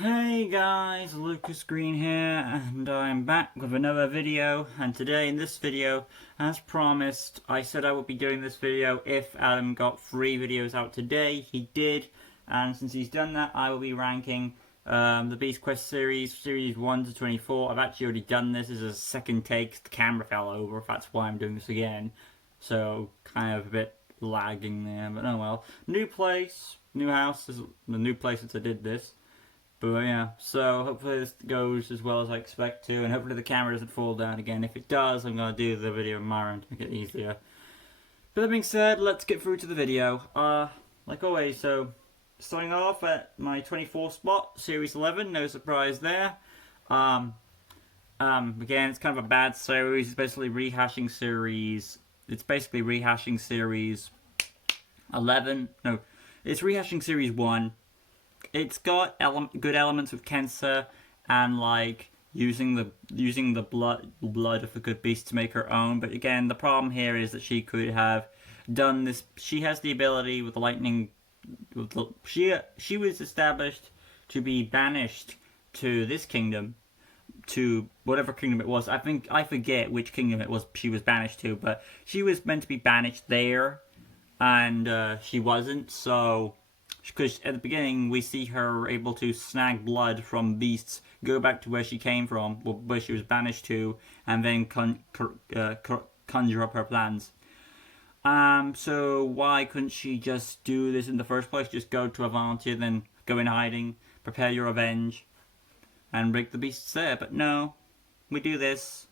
Hey guys, Lucas Green here, and I'm back with another video. And today in this video, as promised, I said I would be doing this video if Adam got 3 videos out today. He did, and since he's done that, I will be ranking the Beast Quest series 1 to 24. I've actually already done this as a second take. The camera fell over, that's why I'm doing this again. So, kind of a bit lagging there, but oh well. New place, new house, this is the new place since I did this. But yeah, so hopefully this goes as well as I expect to, and hopefully the camera doesn't fall down again. If it does, I'm going to do the video on my own to make it easier. But that being said, let's get through to the video. Like always, so starting off at my 24th spot, Series 11, no surprise there. Again, it's kind of a bad series. It's basically rehashing series. It's basically rehashing series 11. No, it's rehashing series 1. It's got good elements with Kensa and like using the blood of a good beast to make her own. But again, the problem here is that she could have done this. She has the ability with the lightning. She was established to be banished to this kingdom, to whatever kingdom it was. I forget which kingdom it was she was banished to, but she was meant to be banished there, and she wasn't. So because at the beginning we see her able to snag blood from beasts, go back to where she came from, where she was banished to, and then conjure up her plans. So why couldn't she just do this in the first place? Just go to Avantia, then go in hiding, prepare your revenge, and break the beasts there. But no, we do this,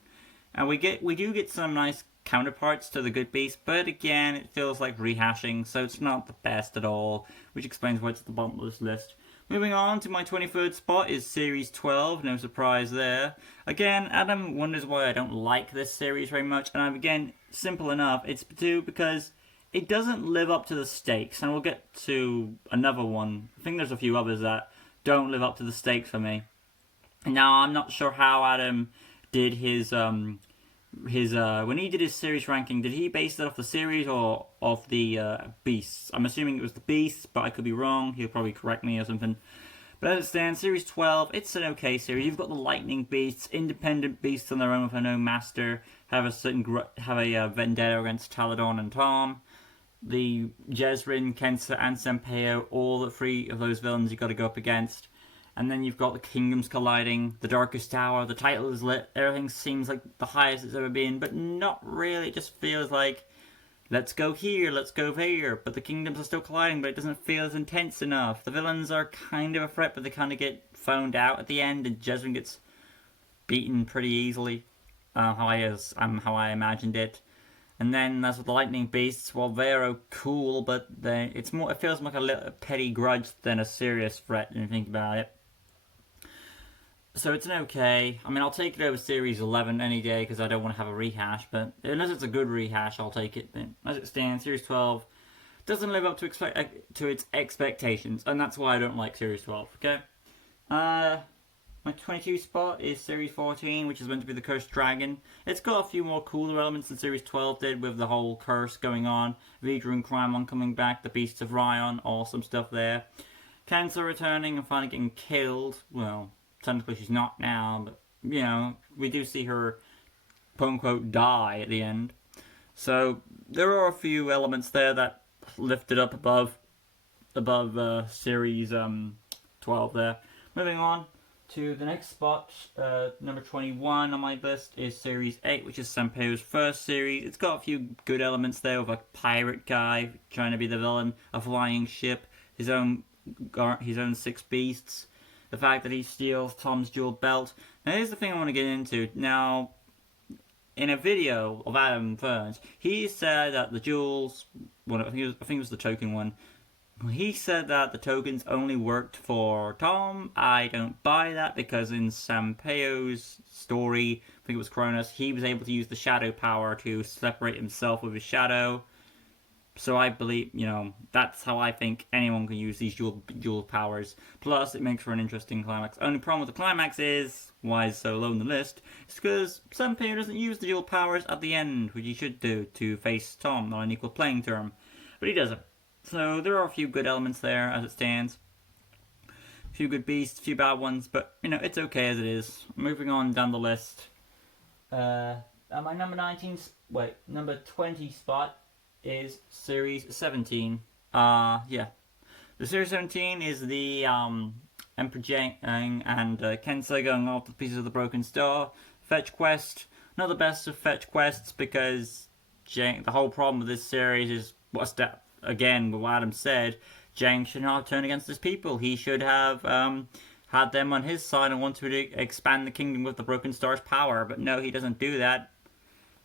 and we do get some nice counterparts to the good beast, but again, it feels like rehashing, so it's not the best at all, which explains why it's at the bottom of this list. Moving on to my 23rd spot is Series 12, no surprise there. Again, Adam wonders why I don't like this series very much, and again, simple enough, it's due because it doesn't live up to the stakes, and we'll get to another one. I think there's a few others that don't live up to the stakes for me. Now, I'm not sure how Adam did his when he did his series ranking, did he base it off the series or off the beasts? I'm assuming it was the beasts, but I could be wrong. He'll probably correct me or something. But as it stands, Series 12, it's an okay series. You've got the lightning beasts, independent beasts on their own with no master, have a vendetta against Taladon and Tom. The Jezrin, Kensa, and Senpeo, all the 3 of those villains you've got to go up against. And then you've got the kingdoms colliding, the darkest tower, the title is lit, everything seems like the highest it's ever been, but not really. It just feels like, let's go here, let's go there, but the kingdoms are still colliding, but it doesn't feel as intense enough. The villains are kind of a threat, but they kind of get found out at the end, and Jezrin gets beaten pretty easily, how I imagined it. And then as with the lightning beasts, well, they're cool, but it feels like a little petty grudge than a serious threat when you think about it. So it's an okay. I mean, I'll take it over Series 11 any day because I don't want to have a rehash. But unless it's a good rehash, I'll take it. But as it stands, Series 12 doesn't live up to its expectations, and that's why I don't like Series 12. Okay. My 22 spot is Series 14, which is meant to be the Cursed Dragon. It's got a few more cooler elements than Series 12 did, with the whole curse going on, Vidra and Crymon coming back, the Beasts of Ryon, awesome stuff there. Kensa returning and finally getting killed. Well, technically she's not now, but, you know, we do see her, quote-unquote, die at the end. So, there are a few elements there that lift it up above Series 12 there. Moving on to the next spot, number 21 on my list is Series 8, which is Senpeo's first series. It's got a few good elements there with a pirate guy trying to be the villain, a flying ship, his own 6 beasts, the fact that he steals Tom's jeweled belt. Now here's the thing I want to get into. Now, in a video of Adam Ferns, he said that the jewels, well, I think it was the token one, he said that the tokens only worked for Tom. I don't buy that because in Senpeo's story, I think it was Cronus, he was able to use the shadow power to separate himself with his shadow. So I believe, you know, that's how I think anyone can use these dual powers. Plus, it makes for an interesting climax. Only problem with the climax is, why it's so low on the list, is because Senpeo doesn't use the dual powers at the end, which he should do to face Tom on an equal playing term. But he doesn't. So there are a few good elements there as it stands. few good beasts, a few bad ones, but you know, it's okay as it is. Moving on down the list. My number 19, number 20 spot is Series 17. Yeah. The Series 17 is the Emperor Jang and Kensei going after the pieces of the Broken Star. Fetch quest. Not the best of fetch quests because the whole problem with this series is what Adam said. Jang should not have turned against his people. He should have had them on his side and wanted to expand the kingdom with the Broken Star's power. But no, he doesn't do that.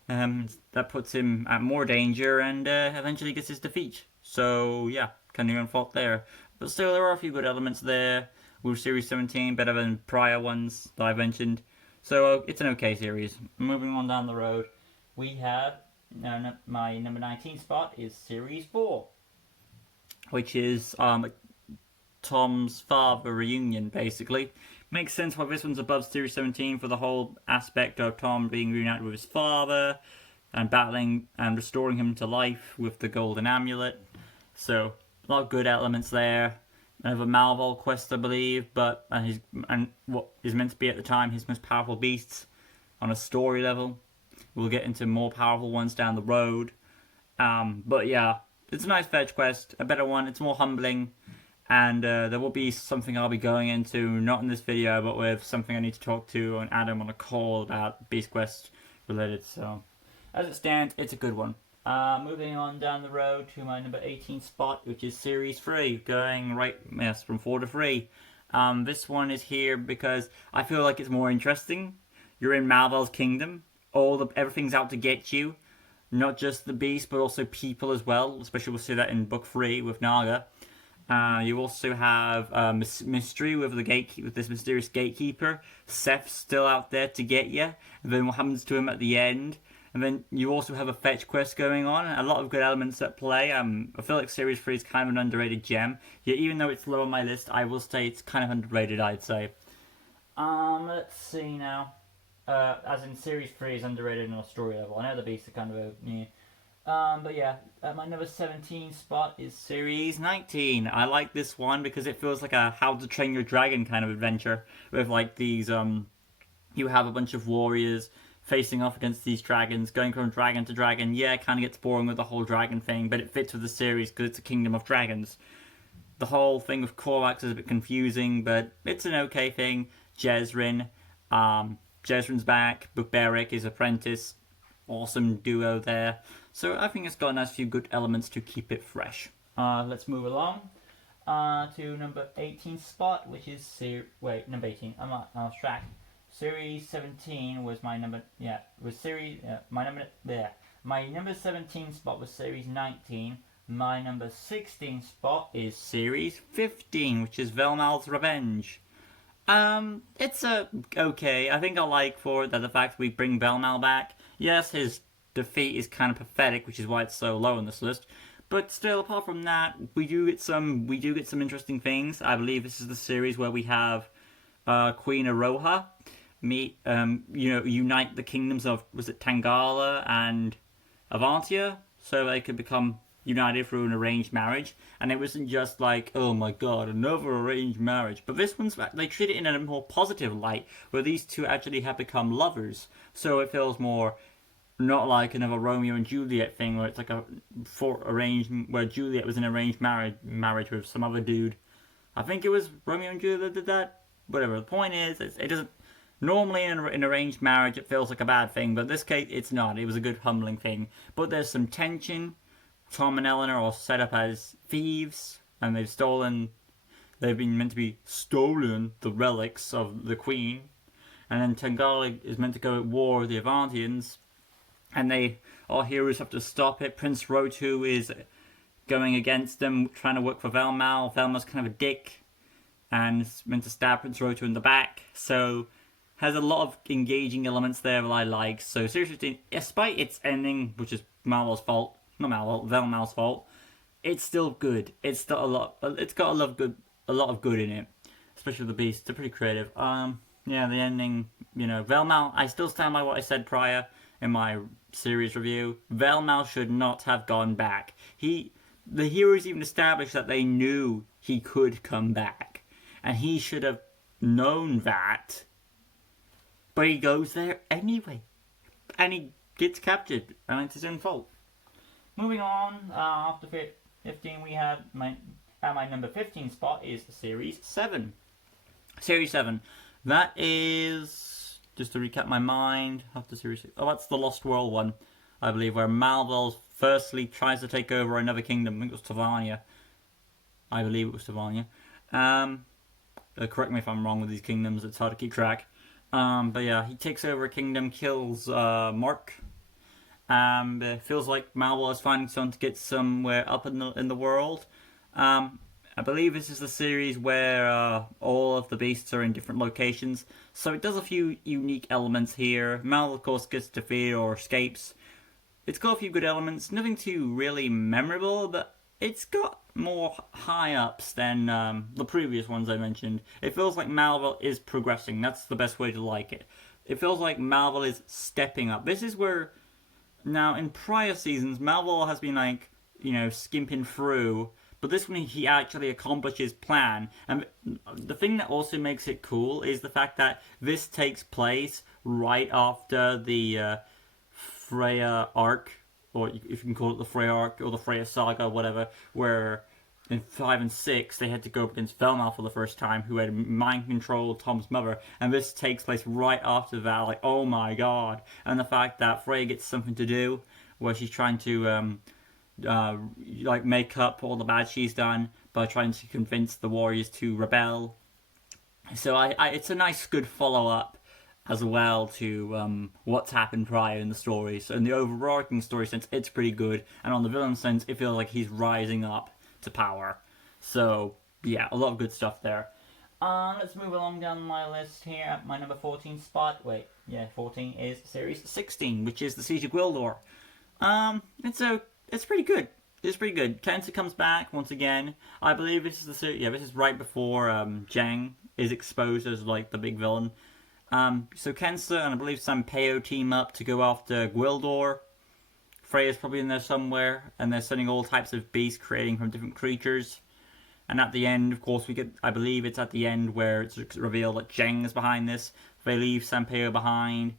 That puts him at more danger and eventually gets his defeat. So yeah, kind of your own fault there. But still, there are a few good elements there with Series 17, better than prior ones that I mentioned. So it's an okay series. Moving on down the road, we have my number 19 spot is Series 4, which is Tom's father reunion, basically. Makes sense why this one's above Series 17 for the whole aspect of Tom being reunited with his father and battling and restoring him to life with the golden amulet. So, a lot of good elements there. Another Malval quest, I believe, but and what is meant to be at the time his most powerful beasts on a story level. We'll get into more powerful ones down the road. But yeah, it's a nice fetch quest, a better one. It's more humbling. And there will be something I'll be going into, not in this video, but with something I need to talk to on Adam on a call about Beast Quest related. So, as it stands, it's a good one. Moving on down the road to my number 18 spot, which is Series 3, going from 4 to 3. This one is here because I feel like it's more interesting. You're in Malval's kingdom. Everything's out to get you. Not just the beast, but also people as well. Especially we'll see that in Book 3 with Naga. You also have mystery with with this mysterious gatekeeper. Seth's still out there to get you. And then what happens to him at the end. And then you also have a fetch quest going on. A lot of good elements at play. I feel like Series 3 is kind of an underrated gem. Yeah, even though it's low on my list, I will say it's kind of underrated, I'd say. Let's see now. As in Series 3 is underrated on a story level. I know the beasts are kind of but yeah, my number 17 spot is Series 19. I like this one because it feels like a How to Train Your Dragon kind of adventure. With like these, you have a bunch of warriors facing off against these dragons, going from dragon to dragon. Yeah, it kind of gets boring with the whole dragon thing, but it fits with the series because it's a kingdom of dragons. The whole thing with Korax is a bit confusing, but it's an okay thing. Jezrin, Jezrin's back. Bukberik, his apprentice. Awesome duo there. So I think it's got a nice few good elements to keep it fresh. Let's move along to number 18 spot, which is number 18. I'm off track. Series 17 was my number. Yeah, was series. My number 17 spot was Series 19. My number 16 spot is Series 15, which is Velmal's Revenge. It's okay. I think I like for the fact we bring Velmal back. Yes, his defeat is kind of pathetic, which is why it's so low on this list. But still, apart from that, we do get some interesting things. I believe this is the series where we have Queen Aroha unite the kingdoms of, was it Tangala and Avantia, so they could become united through an arranged marriage. And it wasn't just like, oh my god, another arranged marriage. But this one's, they treat it in a more positive light, where these two actually have become lovers. So it feels more not like another Romeo and Juliet thing, where it's like where Juliet was in arranged marriage with some other dude. I think it was Romeo and Juliet that did that. Whatever. The point is, it doesn't. Normally in an arranged marriage, it feels like a bad thing, but in this case, it's not. It was a good, humbling thing. But there's some tension. Tom and Eleanor are set up as thieves, and they've been meant to be stolen the relics of the queen. And then Tangala is meant to go at war with the Avantians, and our heroes have to stop it. Prince Rotu is going against them, trying to work for Velmal. Velmal's kind of a dick, and is meant to stab Prince Rotu in the back. So has a lot of engaging elements there that I like. So Series 15, despite its ending, which is Velmal's fault, it's still good. It's still it's got a lot of good in it, especially the beasts. They're pretty creative. Yeah, the ending, Velmal. I still stand by what I said prior in my series review. Velmal should not have gone back. The heroes even established that they knew he could come back. and he should have known that. But he goes there anyway, and he gets captured, and it's his own fault. Moving on, after 15, we have my number 15 spot is Series 7. Series 7. That is, just to recap my mind, after Series 6. Oh, that's the Lost World one, I believe, where Malvel firstly tries to take over another kingdom. I think it was Tavania. I believe it was Tavania. Correct me if I'm wrong with these kingdoms, it's hard to keep track. But yeah, he takes over a kingdom, kills Mark. It feels like Malvel is finding something to get somewhere up in the world. I believe this is the series where all of the beasts are in different locations, so it does a few unique elements here. Malvel, of course, gets defeated or escapes. It's got a few good elements, nothing too really memorable, but it's got more high-ups than the previous ones I mentioned. It feels like Malvel is progressing, that's the best way to like it. It feels like Malvel is stepping up. This is where, now in prior seasons, Malvel has been like, skimping through, but this one he actually accomplished his plan. And the thing that also makes it cool is the fact that this takes place right after the Freya arc, or if you can call it the Freya arc or the Freya saga, whatever, where in 5 and 6 they had to go up against Velmal for the first time, who had mind controlled Tom's mother, and this takes place right after that. Like, oh my god. And the fact that Freya gets something to do where she's trying to make up all the bad she's done by trying to convince the warriors to rebel. So it's a nice, good follow-up as well to what's happened prior in the story. So in the overarching story sense, it's pretty good, and on the villain sense, it feels like he's rising up to power. So yeah, a lot of good stuff there. Let's move along down my list here at my number 14 spot. 14 is Series 16, which is the Siege of Gwildor. It's pretty good. It's pretty good. Kensa comes back once again. I believe this is this is right before Jang is exposed as like the big villain. So Kensa and I believe Sanpeo team up to go after Gwildor. Freya's probably in there somewhere, and they're sending all types of beasts creating from different creatures. And at the end, of course, I believe it's at the end where it's revealed that Jang is behind this. They leave Sanpeo behind,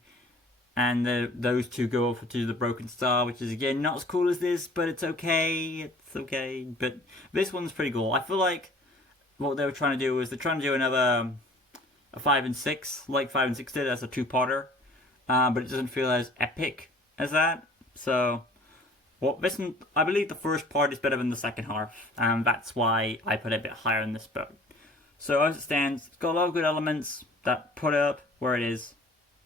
and those two go off to the Broken Star, which is again not as cool as this, but it's okay. It's okay. But this one's pretty cool. I feel like what they were trying to do was they're trying to do another a 5 and 6, like 5 and 6 did, as a two-parter, but it doesn't feel as epic as that. So, I believe the first part is better than the second half, and that's why I put it a bit higher in this book. So as it stands, it's got a lot of good elements that put it up where it is.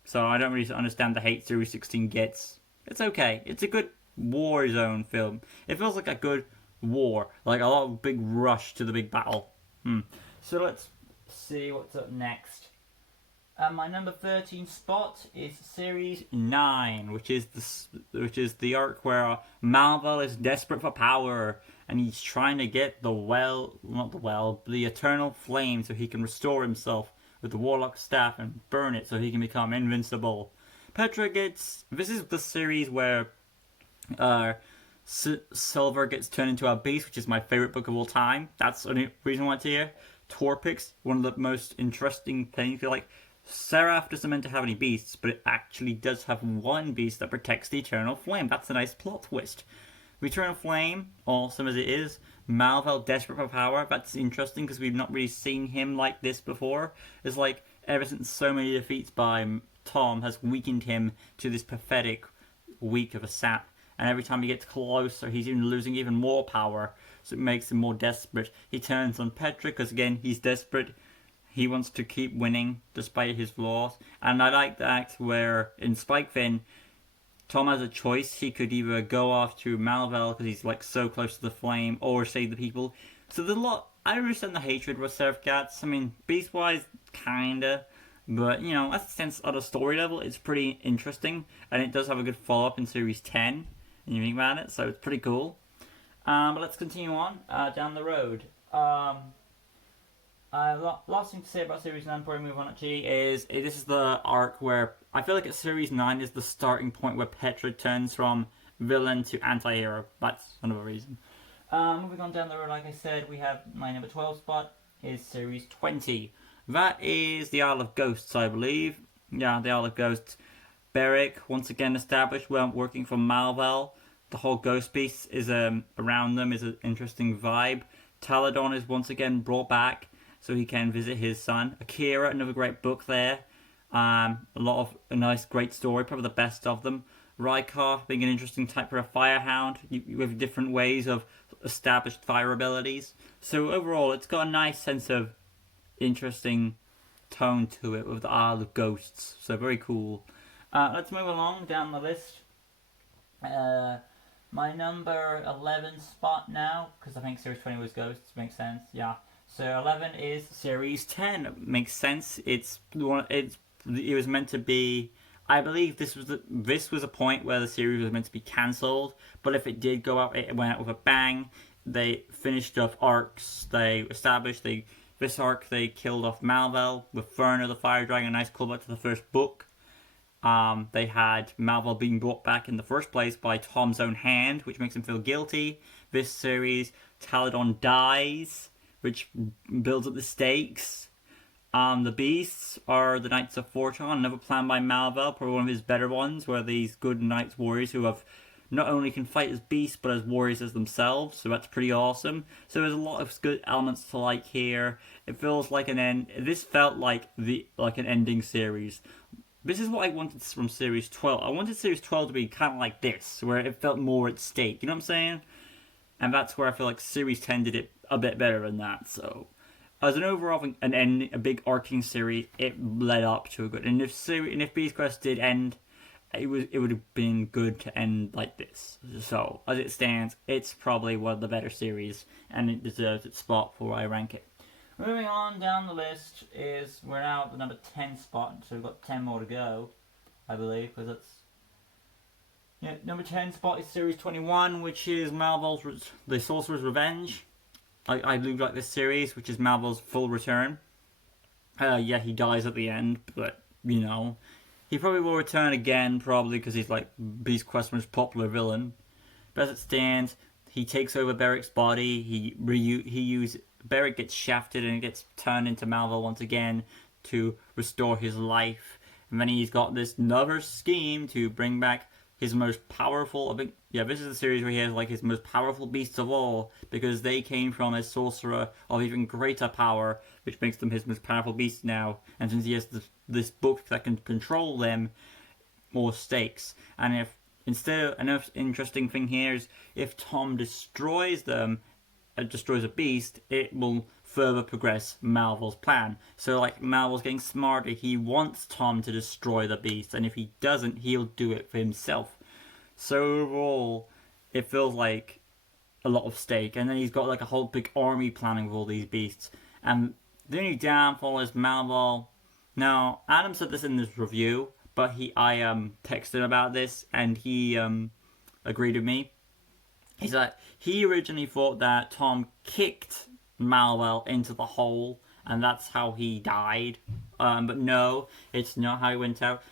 So I don't really understand the hate Series 16 gets. It's okay. It's a good war zone film. It feels like a good war, like a lot of big rush to the big battle. So let's see what's up next. My number 13 spot is Series 9, which is the arc where Malvel is desperate for power, and he's trying to get the eternal flame so he can restore himself with the Warlock Staff and burn it so he can become invincible. This is the series where Silver gets turned into a beast, which is my favorite book of all time. That's the only reason why it's here. Torpix, one of the most interesting things. You're like, Seraph doesn't meant to have any beasts, but it actually does have one beast that protects the Eternal Flame. That's a nice plot twist. The Eternal Flame, awesome as it is, Malvel desperate for power, that's interesting because we've not really seen him like this before. It's like, ever since so many defeats by Tom has weakened him to this pathetic weak of a sap. And every time he gets closer, he's even losing even more power, so it makes him more desperate. He turns on Petra because, again, he's desperate. He wants to keep winning despite his flaws. And I like that where in Spikefin, Tom has a choice. He could either go off to Malvel because he's like so close to the flame, or save the people. So there's a lot. I understand the hatred with Seraph Cats. I mean, beast-wise, kinda. But, you know, at a story level, it's pretty interesting. And it does have a good follow-up in Series 10. And you think about it, so it's pretty cool. But let's continue on down the road. Last thing to say about Series 9 before we move on actually is this is the arc where I feel like Series 9 is the starting point where Petra turns from villain to anti-hero. That's another reason. Moving on down the road, like I said, we have my number 12 spot, is Series 20. That is the Isle of Ghosts, I believe. Yeah, the Isle of Ghosts. Beric, once again established, working for Malvel. The whole Ghost Beast is around them is an interesting vibe. Taladon is once again brought back so he can visit his son. Akira, another great book there. A lot of a nice, great story, probably the best of them. Rykar being an interesting type for a firehound with different ways of established fire abilities. So overall, it's got a nice sense of interesting tone to it with the Isle of Ghosts. So very cool. Let's move along down the list. My number 11 spot now, because I think Series 20 was Ghosts, makes sense. Yeah. So 11 is Series 10. Makes sense. It was meant to be. I believe this was a point where the series was meant to be cancelled, but if it did go out, it went out with a bang. They finished off arcs. They established this arc. They killed off Malvel with Ferner the Fire Dragon. A nice callback to the first book. They had Malvel being brought back in the first place by Tom's own hand, which makes him feel guilty. This series, Taladon dies, which builds up the stakes. The beasts are the Knights of Fortron, another plan by Malvel, probably one of his better ones, where these good knights warriors who have not only can fight as beasts but as warriors as themselves, so that's pretty awesome. So there's a lot of good elements to like here. It feels like an end. This felt like an ending series. This is what I wanted from Series 12. I wanted Series 12 to be kind of like this, where it felt more at stake. You know what I'm saying? And that's where I feel like Series 10 did it a bit better than that. So, as an overall a big arcing series, it led up to a good. And if Beast Quest did end, it would have been good to end like this. So, as it stands, it's probably one of the better series, and it deserves its spot for where I rank it. Moving on down the list we're now at the number 10 spot, so we've got 10 more to go, I believe, because number 10 spot is Series 21, which is Malvel's The Sorcerer's Revenge. I do like this series, which is Malvel's full return. He dies at the end, but, he probably will return again, probably, because he's like Beast Quest's most popular villain. But as it stands, he takes over Beric's body, Beric gets shafted and gets turned into Malvel once again to restore his life. And then he's got this another scheme to bring back his most powerful. This is the series where he has like his most powerful beasts of all, because they came from a sorcerer of even greater power, which makes them his most powerful beasts now. And since he has this book that can control them, more stakes. And another interesting thing here is if Tom destroys them, destroys a beast, it will further progress Malvel's plan. So like Malvel's getting smarter, he wants Tom to destroy the beast, and if he doesn't, he'll do it for himself. So overall, it feels like a lot of stake, and then he's got like a whole big army planning with all these beasts. And the only downfall is Malvel. Now, Adam said this in this review, but I texted him about this, and he agreed with me. Is that he originally thought that Tom kicked Malvel into the hole, and that's how he died. But no, it's not how he went out.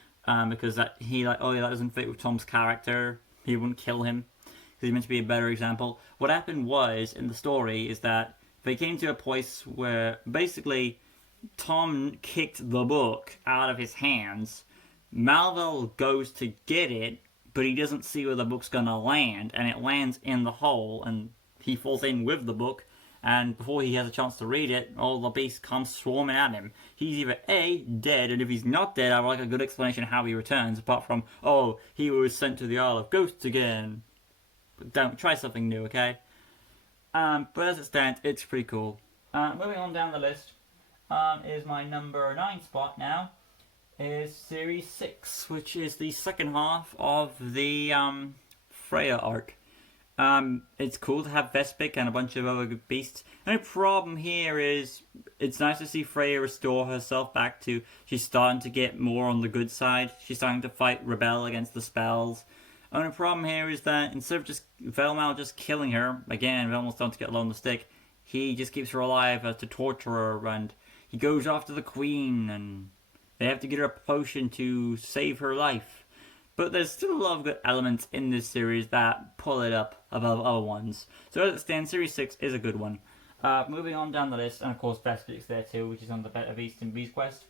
Because that doesn't fit with Tom's character. He wouldn't kill him because he's meant to be a better example. What happened was in the story is that they came to a place where basically Tom kicked the book out of his hands. Malvel goes to get it, but he doesn't see where the book's gonna land, and it lands in the hole, and he falls in with the book, and before he has a chance to read it, all the beasts come swarming at him. He's either A, dead, and if he's not dead, I would like a good explanation of how he returns, apart from, he was sent to the Isle of Ghosts again. But don't, try something new, okay? But as it stands, it's pretty cool. Moving on down the list, is my number 9 spot now. Is Series 6, which is the second half of the Freya arc. It's cool to have Vespic and a bunch of other good beasts. The only problem here is it's nice to see Freya restore herself back to... She's starting to get more on the good side. She's starting to rebel against the spells. The only problem here is that instead of just Velmal just killing her, again, Velmal's starting to get low on the stick, he just keeps her alive to torture her, and he goes after the queen, and... They have to get her a potion to save her life. But there's still a lot of good elements in this series that pull it up above other ones. So as it stands, Series 6 is a good one. Moving on down the list, and of course Vespix there too, which is on the Better Beast and Beast Quest,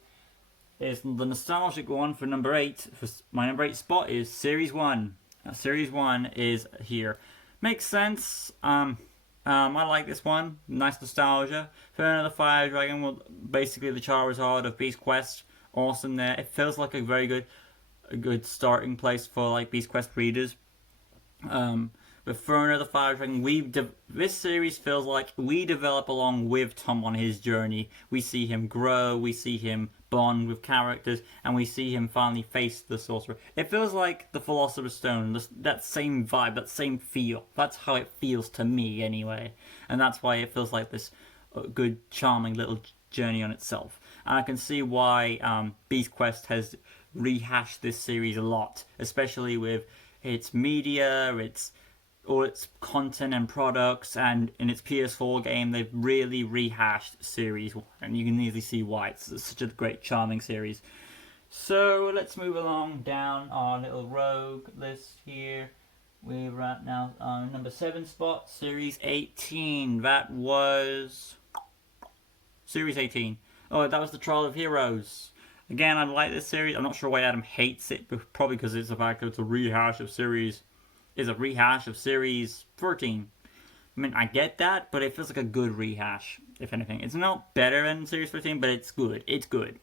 is the nostalgic one for number 8. For my number 8 spot is Series 1. Series 1 is here. Makes sense. I like this one. Nice nostalgia. Further the Fire Dragon, well, basically the Charizard of Beast Quest. Awesome there. It feels like a good starting place for like Beast Quest readers. With Furner the Fire Dragon, this series feels like we develop along with Tom on his journey. We see him grow, we see him bond with characters, and we see him finally face the Sorcerer. It feels like the Philosopher's Stone, that same vibe, that same feel. That's how it feels to me, anyway. And that's why it feels like this good, charming little journey on itself. And I can see why Beast Quest has rehashed this series a lot, especially with its media, all its content and products, and in its PS4 game, they've really rehashed Series 1, and you can easily see why. It's such a great, charming series. So, let's move along down our little rogue list here. We're at now on number 7 spot, Series 18. That was Series 18. Oh, that was the Trial of Heroes. Again, I like this series. I'm not sure why Adam hates it, but probably because it's the fact that it's a rehash of Series 13. I mean, I get that, but it feels like a good rehash, if anything. It's not better than Series 13, but it's good. It's good.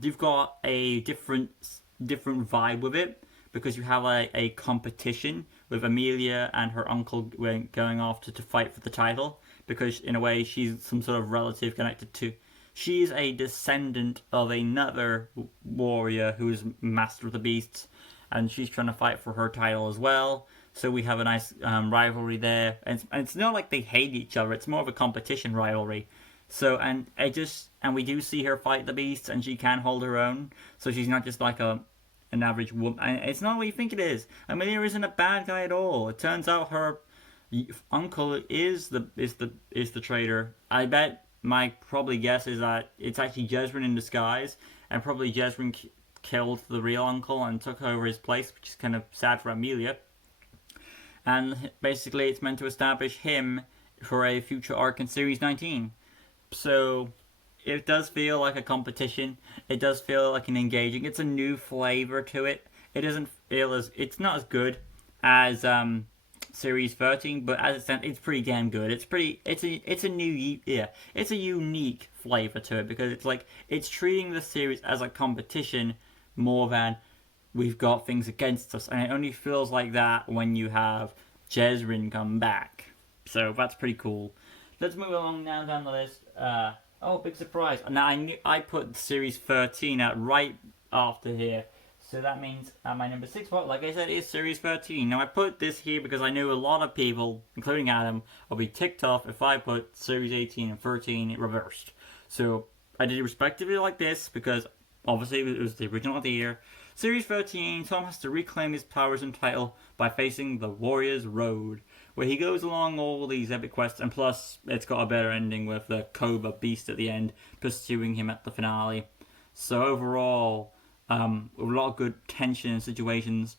You've got a different vibe with it, because you have a competition with Amelia and her uncle going off to fight for the title, because in a way she's some sort of relative connected to... She's a descendant of another warrior who's Master of the Beasts, and she's trying to fight for her title as well. So we have a nice rivalry there. And it's not like they hate each other. It's more of a competition rivalry. So and we do see her fight the beasts, and she can hold her own. So she's not just like an average woman. And it's not what you think it is. Amelia isn't a bad guy at all. It turns out her uncle is the traitor. I bet my probably guess is that it's actually Jesrin in disguise, and probably Jesrin killed the real uncle and took over his place, which is kind of sad for Amelia. And basically it's meant to establish him for a future arc in Series 19. So it does feel like a competition. It does feel like an engaging. It's a new flavor to it. It doesn't feel it's not as good as Series 13, but as it stands, it's pretty damn good. It's a unique flavor to it, because it's treating the series as a competition more than we've got things against us, and it only feels like that when you have Jesrin come back. So that's pretty cool. Let's move along now down the list. Oh, big surprise! Now I put Series 13 out right after here, so that means my number 6 spot, like I said, is Series 13. Now I put this here because I knew a lot of people, including Adam, will be ticked off if I put Series 18 and 13 reversed. So I did it respectively like this because obviously it was the original of the year. Series 13, Tom has to reclaim his powers and title by facing the Warrior's Road, where he goes along all these epic quests, and plus it's got a better ending with the Cobra Beast at the end pursuing him at the finale. So overall, with a lot of good tension and situations,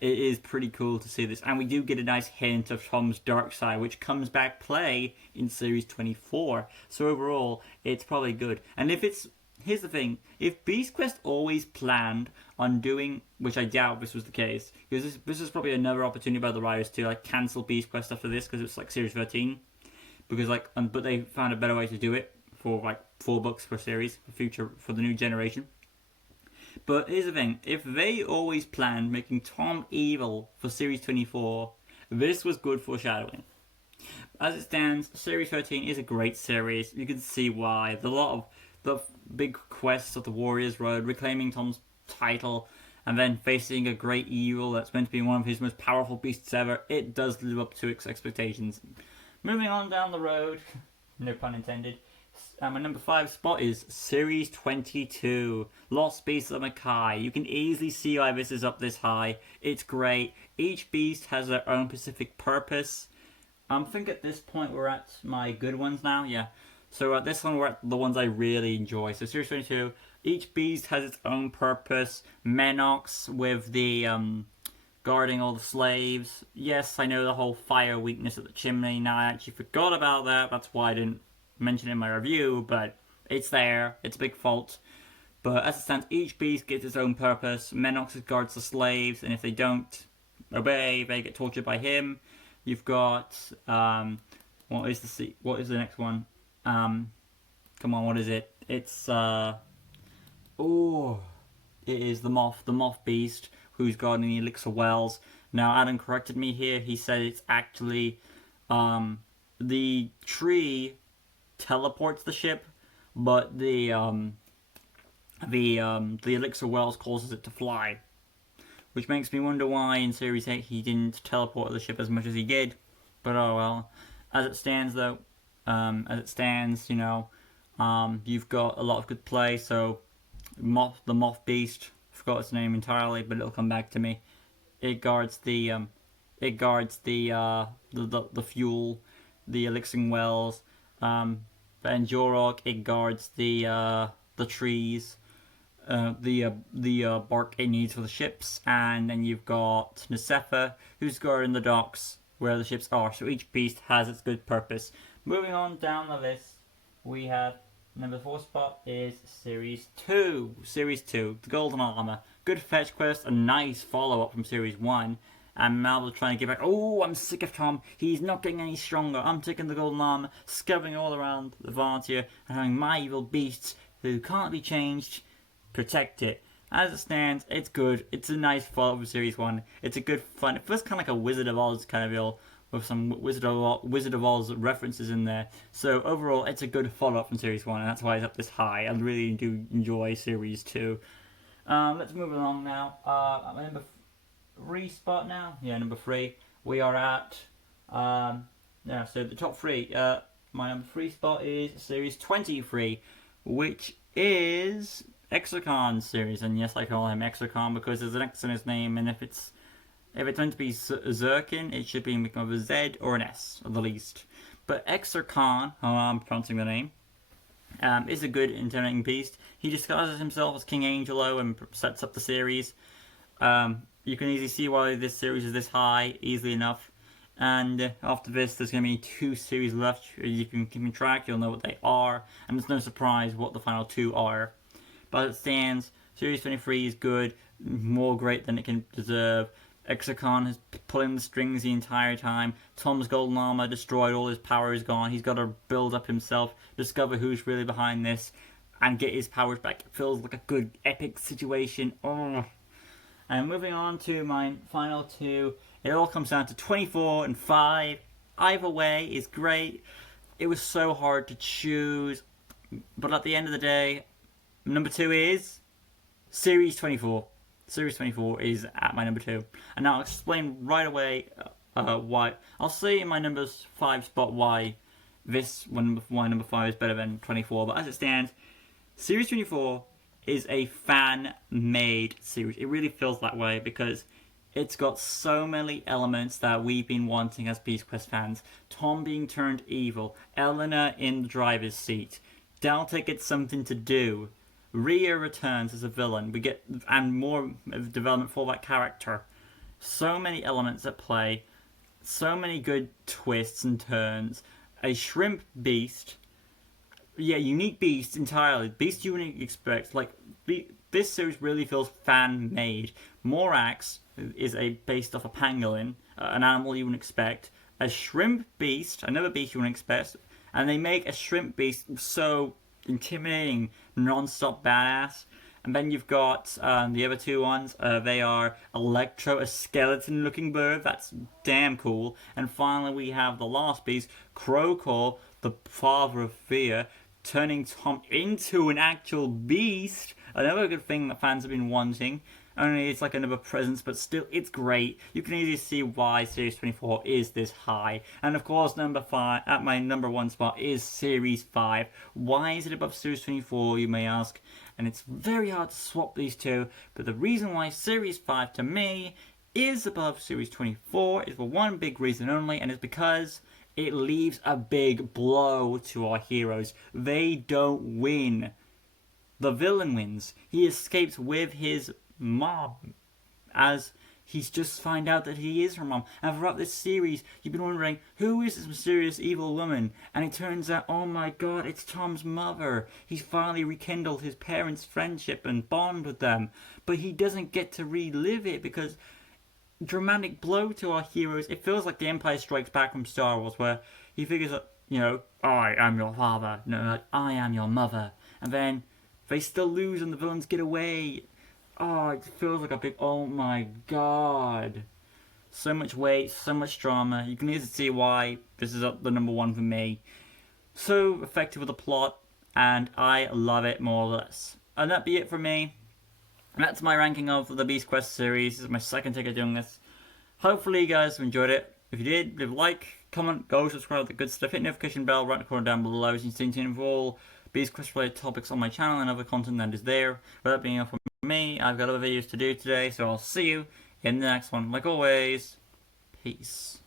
it is pretty cool to see this. And we do get a nice hint of Tom's dark side, which comes back play in Series 24. So overall, it's probably good. And here's the thing, if Beast Quest always planned on doing, which I doubt this was the case, because this is probably another opportunity by the writers to cancel Beast Quest after this, because it's Series 13, because but they found a better way to do it for $4 per series for the new generation. But here's the thing, if they always planned making Tom evil for Series 24, this was good foreshadowing. As it stands, Series 13 is a great series. You can see why. A lot of the big quests of the Warrior's Road, reclaiming Tom's title, and then facing a great evil that's meant to be one of his most powerful beasts ever, it does live up to its expectations. Moving on down the road, no pun intended, my number 5 spot is Series 22, Lost Beasts of Makai. You can easily see why this is up this high. It's great. Each beast has their own specific purpose. I think at this point we're at my good ones now, yeah. So at this one we're at the ones I really enjoy. So Series 22, each beast has its own purpose. Menox with the guarding all the slaves. Yes, I know the whole fire weakness at the chimney. Now I actually forgot about that. That's why I didn't mention it in my review, but it's there. It's a big fault. But as it stands, each beast gets its own purpose. Menox guards the slaves, and if they don't obey, they get tortured by him. You've got what is the next one? Come on, what is it? It's it is the moth beast, who's guarding the elixir wells. Now Adam corrected me here. He said it's actually the tree teleports the ship, but the elixir wells causes it to fly, which makes me wonder why in Series 8 he didn't teleport the ship as much as he did. But oh well. As it stands, though, you've got a lot of good play. So the moth beast, forgot its name entirely, but it'll come back to me. It guards the fuel, the elixir wells. Then Jorok, it guards the trees, the bark it needs for the ships, and then you've got Nasefa, who's guarding the docks where the ships are. So each beast has its good purpose. Moving on down the list, we have number 4 spot is Series 2. Series 2, the Golden Armor. Good fetch quest, a nice follow-up from Series 1. And Marvel trying to get back. Oh, I'm sick of Tom. He's not getting any stronger. I'm taking the Golden Armor, scubbing all around the Vantia, and having my evil beasts who can't be changed protect it. As it stands, it's good. It's a nice follow-up from Series 1. It's a good fun. It feels kind of like a Wizard of Oz kind of deal, with some Wizard of Oz references in there. So overall, it's a good follow-up from Series 1, and that's why it's up this high. I really do enjoy Series 2. Let's move along now. At my number 3 spot now. Yeah, number 3. We are at... so the top 3. My number 3 spot is Series 23, which is Exocon series. And yes, I call him Exocon because there's an X in his name, and if it's meant to be Zirkin, it should be with a Z or an S, at the least. But Exocon, how I'm pronouncing the name, is a good intimidating beast. He disguises himself as King Angelo and sets up the series. You can easily see why this series is this high, easily enough. And after this, there's going to be 2 series left. You can keep track, you'll know what they are. And it's no surprise what the final 2 are. But as it stands, Series 23 is good, more great than it can deserve. Exocon has pulling the strings the entire time. Tom's Golden Armor destroyed, all his power is gone. He's got to build up himself, discover who's really behind this, and get his powers back. It feels like a good, epic situation. Oh. And moving on to my final 2, it all comes down to 24 and 5. Either way is great. It was so hard to choose, but at the end of the day, number 2 is Series 24. Series 24 is at my number 2. And now I'll explain right away why. I'll say in my number 5 spot why number 5 is better than 24. But as it stands, Series 24 is a fan-made series. It really feels that way because it's got so many elements that we've been wanting as Beast Quest fans. Tom being turned evil, Eleanor in the driver's seat, Delta gets something to do, Rhea returns as a villain. We get and more development for that character. So many elements at play, so many good twists and turns. A shrimp beast, unique beast entirely. Beast you wouldn't expect. This series really feels fan made. Morax is based off a pangolin, an animal you wouldn't expect. A shrimp beast, another beast you wouldn't expect, and they make a shrimp beast so intimidating, non-stop badass. And then you've got the other 2 ones. They are Electro, a skeleton-looking bird. That's damn cool. And finally, we have the last beast, Krokor, the father of fear, turning Tom into an actual beast. Another good thing that fans have been wanting. Only it's like another presence, but still, it's great. You can easily see why Series 24 is this high. And of course, number 5, at my number 1 spot, is Series 5. Why is it above Series 24, you may ask? And it's very hard to swap these 2, but the reason why Series 5, to me, is above Series 24 is for one big reason only, and it's because it leaves a big blow to our heroes. They don't win. The villain wins. He escapes with his mom, as he's just find out that he is her mom. And throughout this series, you've been wondering, who is this mysterious evil woman? And it turns out, oh my god, it's Tom's mother. He's finally rekindled his parents' friendship and bond with them. But he doesn't get to relive it because, dramatic blow to our heroes, it feels like The Empire Strikes Back from Star Wars, where he figures out, I am your father. No, like, I am your mother. And then they still lose and the villains get away. Oh, it feels like a big, oh my god. So much weight, so much drama. You can easily see why this is the number one for me. So effective with the plot, and I love it more or less. And that be it for me. And that's my ranking of the Beast Quest series. This is my second take of doing this. Hopefully you guys have enjoyed it. If you did, leave a like, comment, go subscribe, the good stuff. Hit the notification bell right in the corner down below so you can stay tuned for all Beast Quest related topics on my channel and other content that is there. With that being enough for me, I've got other videos to do today, so I'll see you in the next one. Like always, peace.